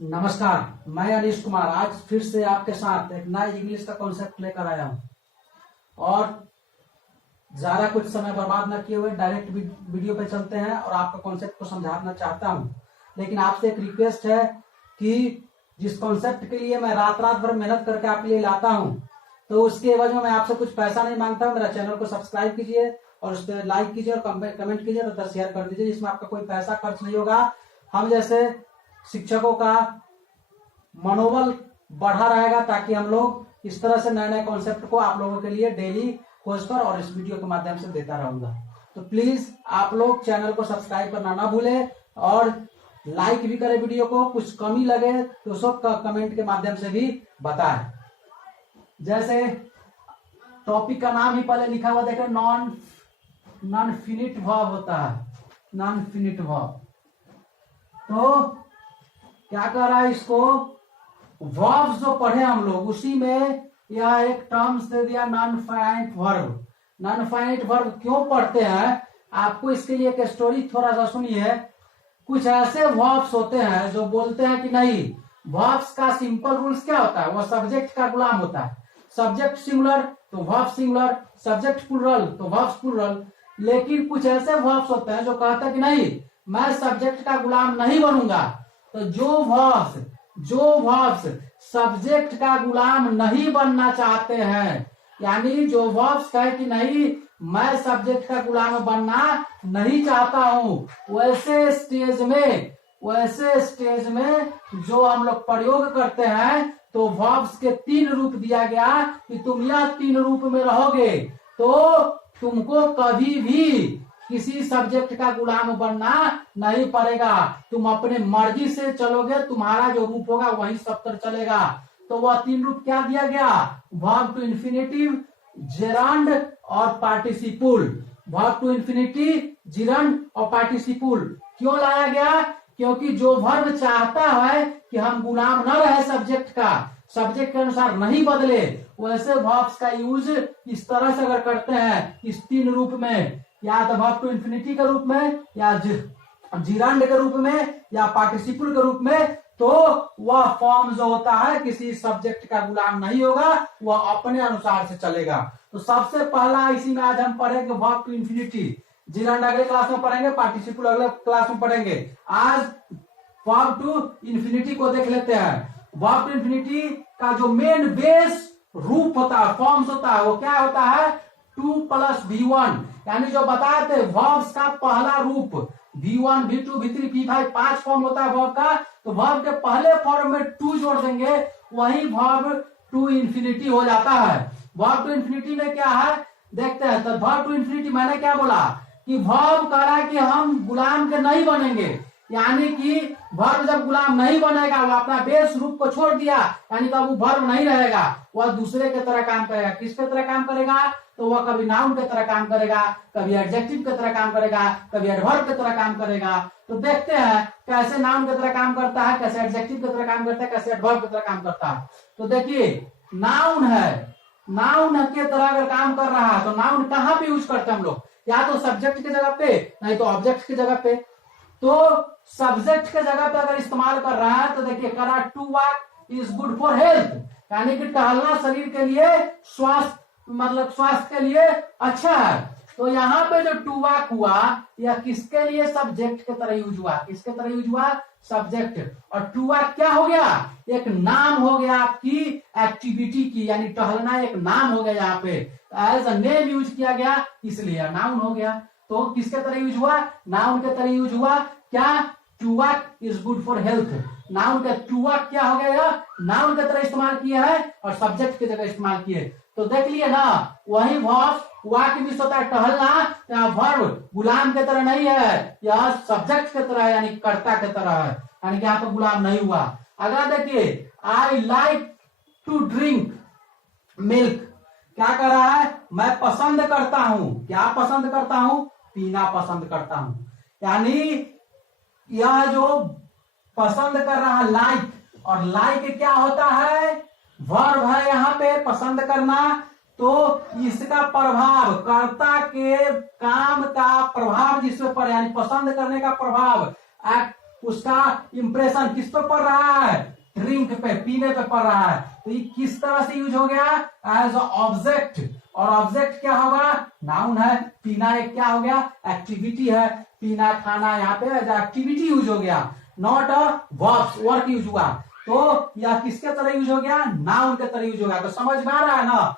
नमस्कार, मैं अनीश कुमार आज फिर से आपके साथ एक नए इंग्लिश का कॉन्सेप्ट लेकर आया हूं और ज्यादा कुछ समय बर्बाद न किए हुए डायरेक्ट वीडियो पे चलते हैं और आपका कॉन्सेप्ट को समझाना चाहता हूं। लेकिन आपसे एक रिक्वेस्ट है कि जिस कॉन्सेप्ट के लिए मैं रात रात भर मेहनत करके आपके लिए लाता हूं, तो उसके एवज में मैं आपसे कुछ पैसा नहीं मांगता हूं। मेरा चैनल को सब्सक्राइब कीजिए और उस पर लाइक कीजिए और कमेंट कीजिए तथा शेयर कर दीजिए, जिसमें आपका कोई पैसा खर्च नहीं होगा। हम जैसे शिक्षकों का मनोबल बढ़ा रहेगा ताकि हम लोग इस तरह से नए नए कॉन्सेप्ट को आप लोगों के लिए डेली खोजकर और इस वीडियो के माध्यम से देता रहूंगा। तो प्लीज आप लोग चैनल को सब्सक्राइब करना ना भूलें और लाइक भी करें वीडियो को। कुछ कमी लगे तो सब कमेंट के माध्यम से भी बताएं। जैसे टॉपिक का नाम ही पहले लिखा हुआ देखें, नॉन फिनिट वर्ब होता है, नॉन फिनिट वर्ब। तो क्या कर रहा है, इसको वर्ब्स जो पढ़े हम लोग उसी में यह एक टर्म्स दे दिया non finite verb. Non finite verb क्यों पढ़ते हैं, आपको इसके लिए एक स्टोरी थोड़ा सा सुनिए। कुछ ऐसे वर्ब्स होते हैं जो बोलते हैं कि नहीं, वर्ब्स का सिंपल रूल्स क्या होता है, वो सब्जेक्ट का गुलाम होता है। सब्जेक्ट सिंगुलर तो वर्ब सिंगुलर, सब्जेक्ट प्लुरल तो वर्ब्स प्लुरल। लेकिन कुछ ऐसे वर्ब्स होते हैं जो कहते हैं कि नहीं, मैं सब्जेक्ट का गुलाम नहीं बनूंगा। तो जो वर्ब्स सब्जेक्ट का गुलाम नहीं बनना चाहते हैं, यानी जो वर्ब्स कहे कि नहीं मैं सब्जेक्ट का गुलाम बनना नहीं चाहता हूं, वैसे स्टेज में जो हम लोग प्रयोग करते हैं, तो वर्ब्स के 3 रूप दिया गया कि तुम यह 3 रूप में रहोगे तो तुमको कभी भी किसी सब्जेक्ट का गुलाम बनना नहीं पड़ेगा। तुम अपने मर्जी से चलोगे, तुम्हारा जो रूप होगा वही सब तर चलेगा। तो वह 3 रूप क्या दिया गया, वर्ब टू इंफिनिटिव, जेरांड और पार्टिसिपुल। वर्ब टू इंफिनिटिव, जिरंड और पार्टिसिपुल क्यों लाया गया, क्योंकि जो वर्ब चाहता है कि हम गुलाम न रहे सब्जेक्ट का, सब्जेक्ट के अनुसार नहीं बदले, वैसे वर्ब्स का यूज इस तरह से अगर करते हैं इस 3 रूप में, या तो वर्ब टू इंफिनिटी के रूप में, या जिरांड के रूप में, या पार्टिसिपल के रूप में, तो वह फॉर्म जो होता है किसी सब्जेक्ट का गुलाम नहीं होगा, वह अपने अनुसार से चलेगा। तो सबसे पहला इसी में आज हम पढ़ेंगे वर्ब टू इंफिनिटी। जिरांड अगले क्लास में पढ़ेंगे, पार्टिसिपल अगले क्लास में पढ़ेंगे। आज वर्ब टू इंफिनिटी को देख लेते हैं। वर्ब टू इंफिनिटी का जो मेन बेस रूप होता है, फॉर्म्स होता है, वो क्या होता है, 2 + V1, यानी जो बताए थे वर्ब्स का पहला रूप V1, V2, V3, V5 5 form होता है वर्ब का। तो वर्ब के पहले फॉर्म में 2 जोड़ देंगे, वही वर्ब टू इंफिनिटी हो जाता है। वर्ब टू इंफिनिटी में क्या है देखते हैं। तो वर्ब टू इंफिनिटी मैंने क्या बोला कि वर्ब कह रहा है कि हम गुलाम के नहीं बनेंगे, यानी कि वर्ब जब गुलाम नहीं बनेगा, वो अपना बेस रूप को छोड़ दिया, यानी कि वो वर्ब नहीं रहेगा, वह दूसरे के तरह काम करेगा। किसके तरह काम करेगा, तो वह कभी नाउन के तरह काम करेगा, कभी एडजेक्टिव के तरह काम करेगा, कभी एडवर्ब के तरह काम करेगा। तो देखते हैं कैसे नाउन की तरह काम करता है, कैसे एडजेक्टिव की तरह काम करता है, कैसे एडवर्ब की तरह काम करता है। तो देखिए नाउन है, नाउन के तरह अगर काम कर रहा है तो नाउन कहाँ पे यूज करते हैं हम लोग, या तो सब्जेक्ट की जगह पे, नहीं तो ऑब्जेक्ट की जगह पे। तो सब्जेक्ट के जगह पे अगर इस्तेमाल कर रहा है तो देखिए करा to walk is good for health, यानी कि टहलना शरीर के लिए स्वास्थ्य, मतलब स्वास्थ्य के लिए अच्छा है। तो यहाँ पे जो टू वॉक हुआ यह किसके लिए, सब्जेक्ट के तरह यूज हुआ। किसके तरह यूज हुआ, सब्जेक्ट। और टू वॉक क्या हो गया, एक नाम हो गया आपकी एक्टिविटी की, यानी टहलना एक नाम हो गया, यहाँ पे एज अ नेम यूज किया गया, इसलिए नाउन हो गया। तो किसके तरह यूज हुआ, नाउन के तरह यूज हुआ। क्या, to walk is good for health, noun का टू वॉक क्या हो गया, नाउन के तरह इस्तेमाल किया है और सब्जेक्ट की जगह इस्तेमाल किए। तो देख लिए ना, वही वर्ब वॉक भी होता है टहलना, यहाँ वर्ब गुलाम के तरह नहीं है, यह सब्जेक्ट के तरह है, यानी कर्ता के तरह है, यानी कि यहाँ पे गुलाम नहीं हुआ। अगर देखिए I like to drink milk, क्या कर रहा है, मैं पसंद करता हूं, क्या पसंद करता हूं, पीना पसंद करता हूं। यानी यह जो पसंद कर रहा है लाइक, और लाइक क्या होता है, वर्ब है यहाँ पे पसंद करना। तो इसका प्रभाव, कर्ता के काम का प्रभाव जिसमें पड़े, यानी पसंद करने का प्रभाव उसका इंप्रेशन किस पे पड़ रहा है, ड्रिंक पे, पीने पे पड़ रहा है। तो ये किस तरह से यूज हो गया, एज ऑब्जेक्ट। और ऑब्जेक्ट क्या होगा, नाउन है। पीना एक क्या हो गया, एक्टिविटी है। पीना खाना यहाँ पे एज एक्टिविटी यूज हो गया, नॉट अ वर्क यूज हुआ। तो यह किसके तरह यूज हो गया, नाउन के तरह यूज हो गया। तो समझ में आ रहा है ना,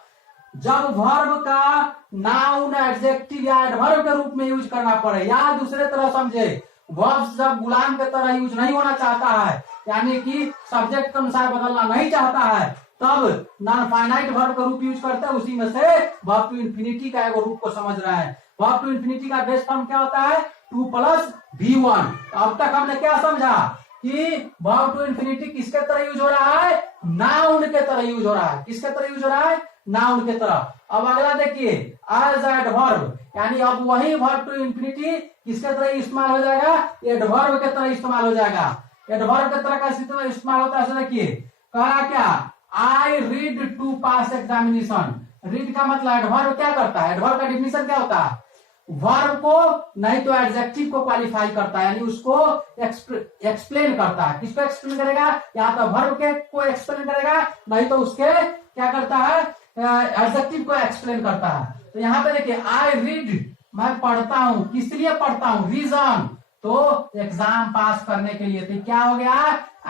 जब वर्ब का नाउन एडजेक्टिव या एडवर्ब के रूप में यूज करना पड़े, या दूसरे तरह समझे, वर्ब जब गुलाम के तरह यूज नहीं होना चाहता है, यानी कि सब्जेक्ट के अनुसार बदलना नहीं चाहता है, तब नॉन फाइनाइट वर्ब का रूप यूज करते हैं। उसी में से वर्ब टू इंफिनिटी का एक रूप को समझ रहे हैं। वर्ब टू इंफिनिटी का बेस फॉर्म क्या होता है, 2 + V1। अब तक हमने क्या समझा कि वर्ब टू इंफिनिटी किसके तरह यूज हो रहा है, नाउन के तरह यूज हो रहा है। किसके तरह यूज हो रहा है, नाउन के तरह। अब अगला देखिए, एज एडवर्ब, यानी अब वही वर्ब टू इंफिनिटी किसके तरह इस्तेमाल हो जाएगा, एडवर्ब के तरह इस्तेमाल हो जाएगा। एडवर्ब के तरह का इस्तेमाल होता है। देखिए कहा क्या, I read to pass examination. Read का मतलब एडवर्ब क्या करता है, एडवर्ब का डिफिनेशन क्या होता है, वर्ब को नहीं तो एडजेक्टिव को क्वालिफाई करता है, यानी उसको एक्सप्लेन करता है। किसको एक्सप्लेन करेगा, या तो वर्ब के को एक्सप्लेन करेगा, नहीं तो उसके क्या करता है, एडजेक्टिव को एक्सप्लेन करता है। तो यहाँ पे देखिए, आई रीड, मैं पढ़ता हूं, किस लिए पढ़ता हूं, रीजन, तो एग्जाम पास करने के लिए। तो क्या हो गया,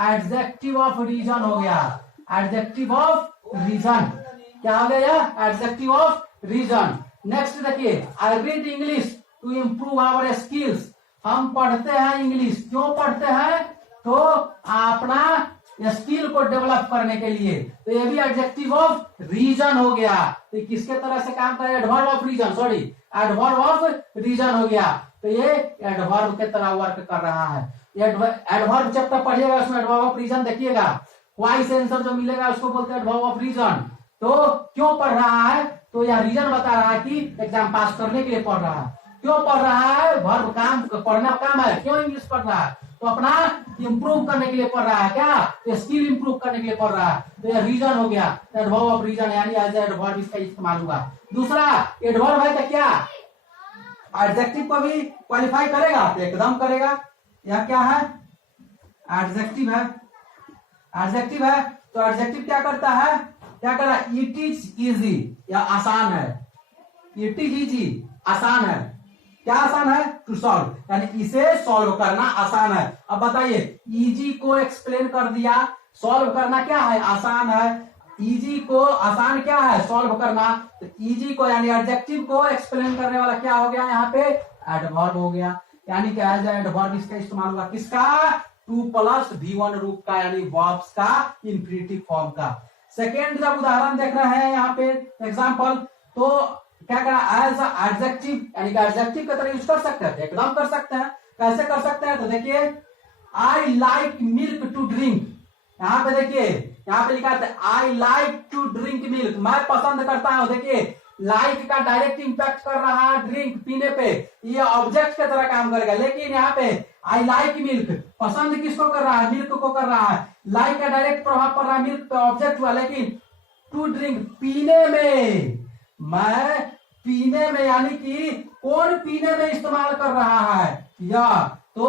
एडजेक्टिव ऑफ रीजन हो गया, एडजेक्टिव ऑफ रीजन। क्या हो गया, एडजेक्टिव ऑफ रीजन। नेक्स्ट देखिए, I read English to improve our skills. हम पढ़ते हैं इंग्लिश, क्यों पढ़ते हैं, तो अपना स्किल को डेवलप करने के लिए। तो ये भी एडजेक्टिव ऑफ रीजन हो गया। तो किसके तरह से काम करे, adverb of reason, sorry adverb of reason हो गया। तो ये एडवर्ब के तरह वर्क कर रहा है। एडवर्ब चैप्टर पढ़िएगा, उसमें एडवर्ब ऑफ रीजन देखिएगा, वाई से आंसर जो मिलेगा उसको बोलते हैं एडवर्ब ऑफ रीजन। तो क्यों पढ़ रहा है, तो यह रीजन बता रहा है कि एग्जाम पास करने के लिए पढ़ रहा है। क्यों पढ़ रहा है, वर्ब काम, पढ़ना काम है, क्यों इंग्लिश पढ़ रहा है, तो अपना इंप्रूव करने के लिए पढ़ रहा है, क्या स्किल इंप्रूव करने के लिए पढ़ रहा है। तो यह रीजन हो गया, एडवर्ब ऑफ रीजन, यानी एज एडवर्ब इसका इस्तेमाल होगा। दूसरा एडवर्ब है तो क्या एडजेक्टिव को भी क्वालिफाई करेगा, तो एकदम करेगा। यह क्या है, एडजेक्टिव है। एडजेक्टिव है तो एडजेक्टिव क्या करता है, क्या कर रहा है, इट इज इजी, या आसान है। इट इज इजी, आसान है। क्या आसान है, टू सॉल्व, यानी इसे सॉल्व करना आसान है। अब बताइए, इजी को एक्सप्लेन कर दिया, सॉल्व करना क्या है, आसान है। इजी को आसान क्या है, सॉल्व करना। तो इजी को यानी एडजेक्टिव को एक्सप्लेन करने वाला क्या हो गया, यहाँ पे एडवर्ब हो गया। यानी कि एज एडवर्ब इसका इस्तेमाल होगा, किसका, 2 + V1 रूप का, यानी वर्ब्स का इंफिनिटिव फॉर्म का। सेकेंड जब उदाहरण देख रहे हैं यहाँ पे एग्जाम्पल, तो क्या करा, एज एडजेक्टिव, यानी कि एडजेक्टिव की तरह यूज कर सकते हैं, एकदम कर सकते हैं। कैसे कर सकते हैं, तो देखिए, I like milk to drink. यहाँ पे देखिए, यहाँ पे लिखा है I like to drink milk, मैं पसंद करता हूं। देखिए लाइक का डायरेक्ट इंपैक्ट कर रहा है ड्रिंक, पीने पे, ये ऑब्जेक्ट की तरह काम करेगा। लेकिन यहाँ पे आई लाइक मिल्क, पसंद किसको कर रहा है, मिल्क को कर रहा है। लाइक का डायरेक्ट प्रभाव पड़ रहा है मिल्क पे, ऑब्जेक्ट हुआ। लेकिन टू ड्रिंक, पीने में, मैं पीने में, यानी कि कौन पीने में इस्तेमाल कर रहा है, या तो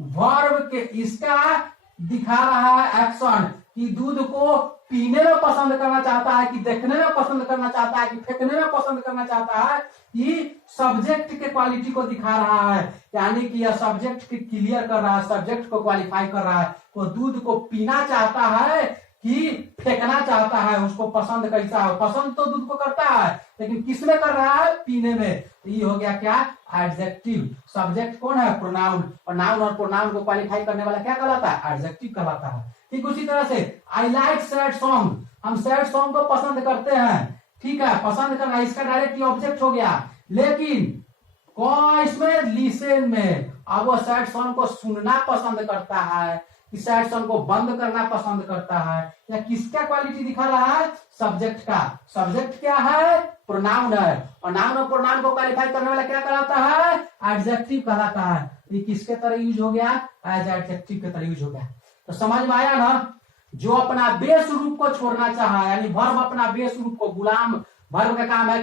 वर्ब के, इसका दिखा रहा है एक्शन कि दूध को पीने में पसंद करना चाहता है, कि देखने में पसंद करना चाहता है, कि फेंकने में पसंद करना चाहता है। ये सब्जेक्ट के क्वालिटी को दिखा रहा है, यानी कि यह सब्जेक्ट के क्लियर कर रहा है, सब्जेक्ट को क्वालिफाई कर रहा है। वो दूध को पीना चाहता है कि फेंकना चाहता है, उसको पसंद कैसा है, पसंद तो दूध को करता है, लेकिन किसमें कर रहा है, पीने में। तो ये हो गया क्या, एडजेक्टिव। सब्जेक्ट कौन है, प्रोनाउन, और नाउन और प्रोनाउन को क्वालिफाई करने वाला क्या कहलाता है, एडजेक्टिव कहलाता है। ठीक उसी तरह से आई लाइक सैड सॉन्ग, हम सैड सॉन्ग को पसंद करते हैं, ठीक है, पसंद करना, इसका डायरेक्टली ऑब्जेक्ट हो गया। लेकिन कौन इसमें, लिसन में, अब वो सैड सॉन्ग को सुनना पसंद करता है, कि सैड सॉन्ग को बंद करना पसंद करता है, या किसका क्वालिटी दिखा रहा है, सब्जेक्ट का। सब्जेक्ट क्या है, प्रोनाउन है, और नाउन और प्रोनाउन को क्वालिफाई करने वाला क्या कहलाता है, एडजेक्टिव कहलाता है। ये किसके तरह यूज हो गया, एज एडजेक्टिव के तरह यूज हो गया। तो समझ में आया ना, जो अपना बेस रूप को छोड़ना चाहा, यानी वर्ब अपना बेस रूप को, गुलाम, वर्ब का काम है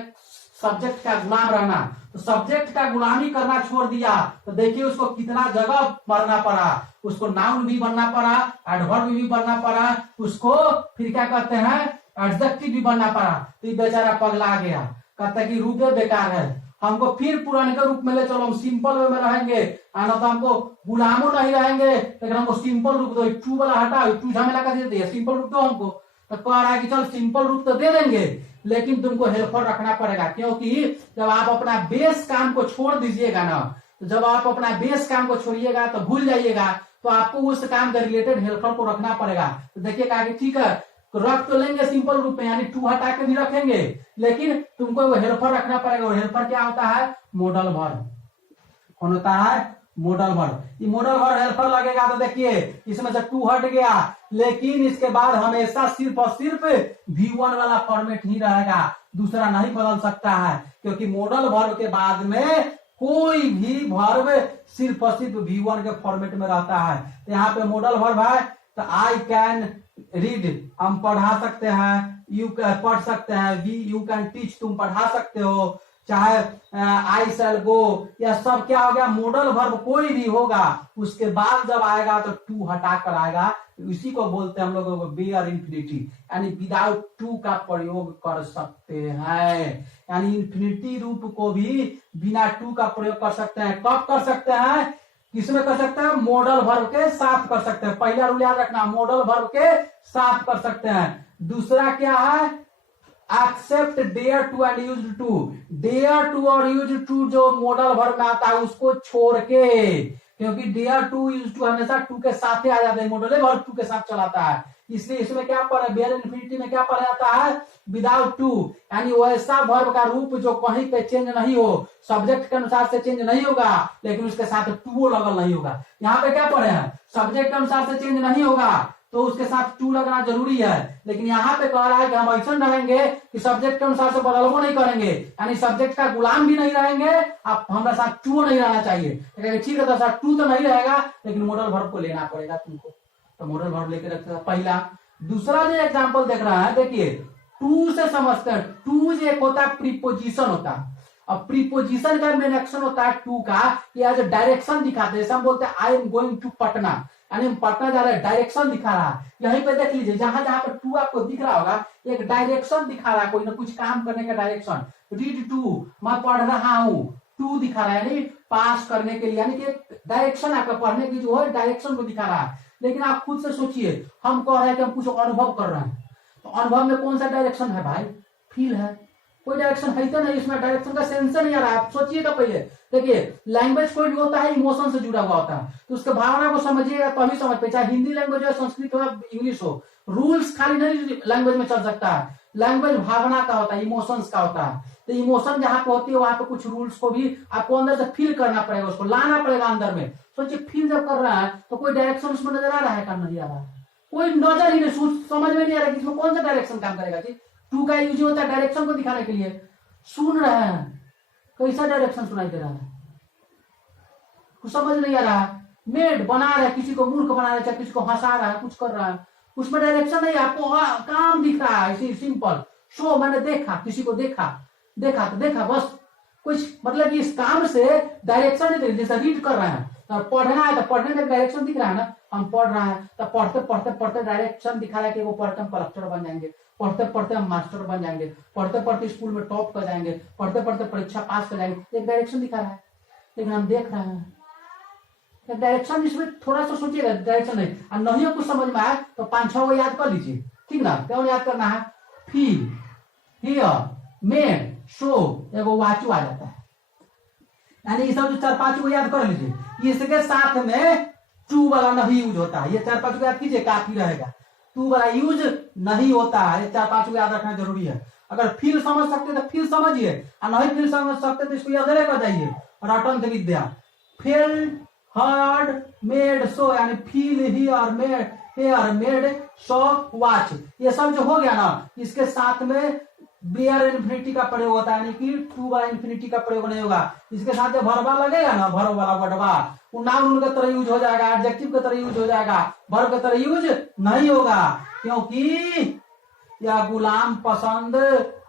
सब्जेक्ट का गुलाम रहना, तो सब्जेक्ट का गुलामी करना छोड़ दिया तो देखिए उसको कितना जगह मरना पड़ा, उसको नाउन भी बनना पड़ा, एडवर्ब भी बनना पड़ा, उसको फिर क्या कहते हैं एडजेक्टिव भी बनना पड़ा। तो ये बेचारा पगला गया, कहता है कि रूपे बेकार है, हमको फिर पुराने के रूप में ले चलो, हम सिंपल वे में रहेंगे, आना तो हमको गुलामों नहीं रहेंगे, लेकिन हमको सिंपल रूप दो, टू वाला हटाओ, टू झमेला का दे दिया, सिंपल रूप दो हमको। तो कह रहा है कि चल सिंपल रूप तो दे देंगे लेकिन तुमको हेल्पर रखना पड़ेगा, क्योंकि जब आप अपना बेस काम को छोड़ दीजिएगा ना, तो जब आप अपना बेस काम को छोड़िएगा तो भूल जाइएगा, तो आपको उस काम के रिलेटेड हेल्पर को रखना पड़ेगा। तो देखिए कहा कि ठीक है रख तो लेंगे सिंपल रूप में, यानी टू हटा के भी रखेंगे, लेकिन तुमको वो हेल्पर रखना पड़ेगा। और हेल्पर क्या होता है? Modal verb. कौन होता है? Modal verb. ये मॉडल वर्ब हेल्पर लगेगा तो देखिए इसमें से टू हट गया, लेकिन इसके बाद हमेशा सिर्फ और सिर्फ V1 वाला फॉर्मेट ही रहेगा, दूसरा नहीं बदल सकता है, क्योंकि मॉडल वर्ब के बाद में कोई भी वर्ब सिर्फ और सिर्फ V1 के फॉर्मेट में रहता है। तो यहाँ पे मॉडल वर्ब है, तो आई कैन रीड हम पढ़ा सकते हैं, यू पढ़ सकते हैं, यू कैन टीच तुम पढ़ा सकते हो, चाहे आई शैल गो, यह सब क्या हो गया? मॉडल वर्ब कोई भी होगा, उसके बाद जब आएगा तो टू हटा कर आएगा, इसी को बोलते हैं हम लोग बेयर इन्फिनिटी, यानी विदाउट टू का प्रयोग कर सकते हैं। यानी इन्फिनिटी रूप को भी बिना टू का प्रयोग कर सकते हैं। कब कर सकते हैं? किसमें कर सकते हैं? मॉडल वर्ब के साथ कर सकते हैं। पहला रूल याद रखना, मॉडल वर्ब के साथ कर सकते हैं। दूसरा क्या है? Except dare to and use to. Dare to और यूज टू जो मॉडल वर्ब में आता है उसको छोड़ के, क्योंकि डेयर टू यूज टू हमेशा टू के साथ ही आ जाता है, मॉडल वर्ब टू के साथ चलाता है, इसलिए इसमें क्या पढ़ा? बेयर इन्फिनिटी में क्या पढ़ा जाता है? विदाउट टू, यानी वैसा वर्ब का रूप जो कहीं पे चेंज नहीं हो, सब्जेक्ट के अनुसार से चेंज नहीं होगा लेकिन उसके साथ टू लगल नहीं होगा। यहाँ पे क्या पढ़े हैं? सब्जेक्ट के अनुसार से चेंज नहीं होगा तो उसके साथ टू लगना जरूरी है, लेकिन यहाँ पे कह रहा है कि हम ऐसा रहेंगे कि सब्जेक्ट के अनुसार से बदलवो नहीं करेंगे, यानी सब्जेक्ट का गुलाम भी नहीं रहेंगे, आप हमारे साथ टू नहीं रहना चाहिए। ठीक है तो साथ टू तो नहीं रहेगा लेकिन मॉडल वर्ब को लेना पड़ेगा तुमको, तो मॉडल वर्ब लेके रखते हैं पहला। दूसरा जो एग्जाम्पल देख रहा है देखिए, टू से समझते हैं, टू जो एक होता है प्रीपोजिशन होता है, अब प्रीपोजिशन का मेन एक्शन होता है टू का, ये एज डायरेक्शन दिखाते हैं, जैसे हम बोलते हैं I am going to Patna, यानी हम पटना जा रहे हैं, डायरेक्शन दिखा रहा है। यहीं पे देख लीजिए जहां जहां पर टू आपको दिख रहा होगा एक डायरेक्शन दिखा रहा है, कोई ना कुछ काम करने का डायरेक्शन। रीड टू, मैं पढ़ रहा हूँ, टू दिखा रहा है यानी पास करने के लिए, यानी कि डायरेक्शन आपका पढ़ने की जो है डायरेक्शन को दिखा रहा है। लेकिन आप खुद से सोचिए, हम कह रहे हैं कि हम कुछ अनुभव कर रहे हैं, तो अनुभव में कौन सा डायरेक्शन है भाई? फील है, कोई डायरेक्शन है तो नहीं, इसमें डायरेक्शन का सेंस नहीं आ रहा है। आप सोचिएगा पहले, देखिए लैंग्वेज कोई भी होता है इमोशन से जुड़ा हुआ होता है, तो उसके भावना को समझिएगा तभी समझ पे, चाहे हिंदी लैंग्वेज हो, संस्कृत हो, इंग्लिश हो। रूल्स खाली नहीं लैंग्वेज में चल सकता है, लैंग्वेज भावना का होता है, इमोशंस का होता है। तो इमोशन जहां पे होती है वहां पे कुछ रूल्स को भी आपको अंदर से फील करना पड़ेगा, उसको लाना पड़ेगा अंदर में। सोचिए फील जब कर रहा है तो कोई डायरेक्शन उसमें नजर आ रहा है? काम नहीं आ रहा है, कोई नजर ही नहीं, समझ में नहीं आ रहा है कि इसमें कौन सा डायरेक्शन काम करेगा जी। टू का यूज होता है डायरेक्शन को दिखाने के लिए। सुन रहे हैं, कैसा डायरेक्शन सुनाई दे रहा है? कुछ समझ नहीं आ रहा है। मेड बना रहा है, किसी को मूर्ख बना रहा है, चाहे किसी को हंसा रहा है, कुछ कर रहा है, उसमें डायरेक्शन नहीं, आपको काम दिख रहा है, इसी सिंपल। शो मैंने देखा, किसी को देखा, देखा तो देखा बस, कुछ मतलब कि इस काम से डायरेक्शन नहीं दिख। जैसे रीड कर रहे हैं तो पढ़ना है तो पढ़ने में डायरेक्शन दिख रहा है ना, हम पढ़ रहे हैं तो पढ़ते पढ़ते पढ़ते डायरेक्शन दिखा रहा है कि वो पढ़ते हम कलेक्टर बन जाएंगे, पढ़ते पढ़ते हम मास्टर बन जाएंगे, पढ़ते पढ़ते स्कूल में टॉप कर जाएंगे, पढ़ते पढ़ते परीक्षा पास कर जाएंगे, एक डायरेक्शन दिखा रहा है। लेकिन हम देख रहे हैं डायरेक्शन, इसमें थोड़ा सा सोचिएगा, डायरेक्शन नहीं, और नहीं कुछ समझ में आए तो 5-6 वो याद कर लीजिए, ठीक ना? क्या याद करना है? फील, हियर, मेड, शो, एगो वाचू आ जाता है, यानी ये सब जो 4-5 को याद कर लीजिए। इसके साथ में टू वाला नहीं यूज होता है, ये 4-5 को याद कीजिए काफी रहेगा। टू वाला यूज नहीं होता है, 4-5 को याद रखना जरूरी है। अगर फील समझ सकते तो फील समझिए, और नहीं फील समझ सकते तो इसको याद कर जाइए। रटंत विद्या, फेल्ड, हर्ड, मेड, शो, यानी feel, hear, made, hear, made, show, watch, ये सब जो हो गया ना, इसके साथ में बेयर इन्फिनिटी का प्रयोग होता है, यानी कि टू वाला इन्फिनिटी का प्रयोग नहीं होगा। इसके साथ जो भरवा लगेगा ना, भर वाला वर्डवा, वो नाउन की तरह यूज हो जाएगा, एडजेक्टिव की तरह यूज हो जाएगा, वर्ब की तरह यूज नहीं होगा, क्योंकि यह गुलाम पसंद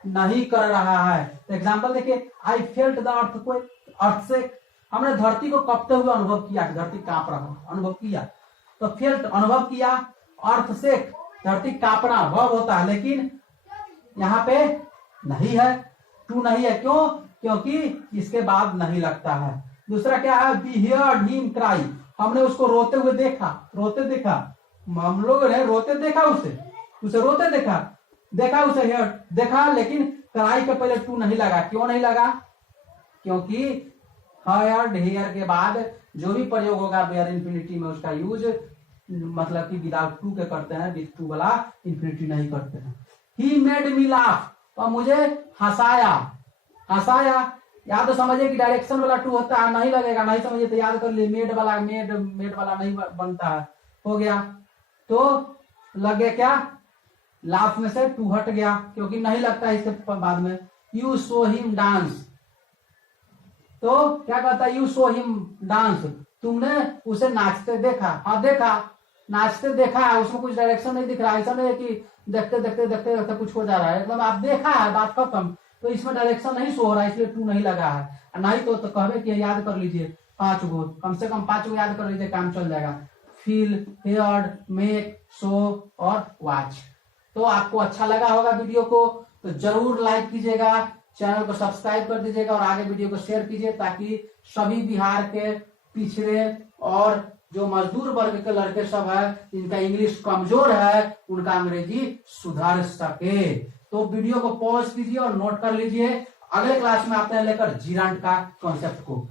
नहीं कर रहा है। तो एग्जाम्पल देखिए, आई फेल्ट द अर्थक्वेक, अर्थशेक, हमने धरती को कांपते हुए अनुभव किया, धरती कांप रहा, अनुभव किया। तो फेल्ट अनुभव किया, अर्थशेक धरती कांपना वर्ब होता है, लेकिन यहाँ पे नहीं है, टू नहीं है, क्यों? क्योंकि इसके बाद नहीं लगता है। दूसरा क्या है, वी हियर्ड हिम क्राई, हमने उसको रोते हुए देखा, रोते देखा, हम लोग ने रोते देखा, उसे रोते देखा उसे हियर्ड देखा, लेकिन क्राई के पहले टू नहीं लगा। क्यों नहीं लगा? क्योंकि हियर्ड हियर के बाद जो भी प्रयोग होगा वेयर इंफिनिटी में उसका यूज मतलब कि विदाउट टू के करते हैं, विद टू वाला इंफिनिटी नहीं करते हैं। ही मेड मी लाफ, तो मुझे हंसाया, या तो समझिए कि डायरेक्शन वाला टू होता है, नहीं लगेगा, नहीं समझिए तो याद कर लिए, मेड वाला नहीं बनता है, हो गया। तो लग गया क्या, लाफ में से टू हट गया क्योंकि नहीं लगता है इसके बाद में। यू सो हिम डांस, तो क्या कहता है, यू सो हिम डांस, तुमने उसे नाचते देखा। हाँ देखा, नाचते देखा है, उसमें कुछ डायरेक्शन नहीं दिख रहा है, ऐसा नहीं है कि देखते देखते देखते देखते कुछ हो जा रहा है, मतलब आप देखा है, बात खत्म। तो इसमें डायरेक्शन नहीं शो हो रहा है, इसलिए टू नहीं लगा है। नहीं तो कहवे कि याद कर लीजिए 5 गो, कम से कम 5 गो याद कर लीजिए, काम चल जाएगा। फील, हियर्ड, मेक, शो और वॉच। तो आपको अच्छा लगा होगा वीडियो को, तो जरूर लाइक कीजिएगा, चैनल को सब्सक्राइब कर दीजिएगा और आगे वीडियो को शेयर कीजिए, ताकि सभी बिहार के पिछड़े और जो मजदूर वर्ग के लड़के सब है, जिनका इंग्लिश कमजोर है, उनका अंग्रेजी सुधर सके। तो वीडियो को पॉज कीजिए और नोट कर लीजिए। अगले क्लास में आते हैं लेकर जीरांड का कॉन्सेप्ट को।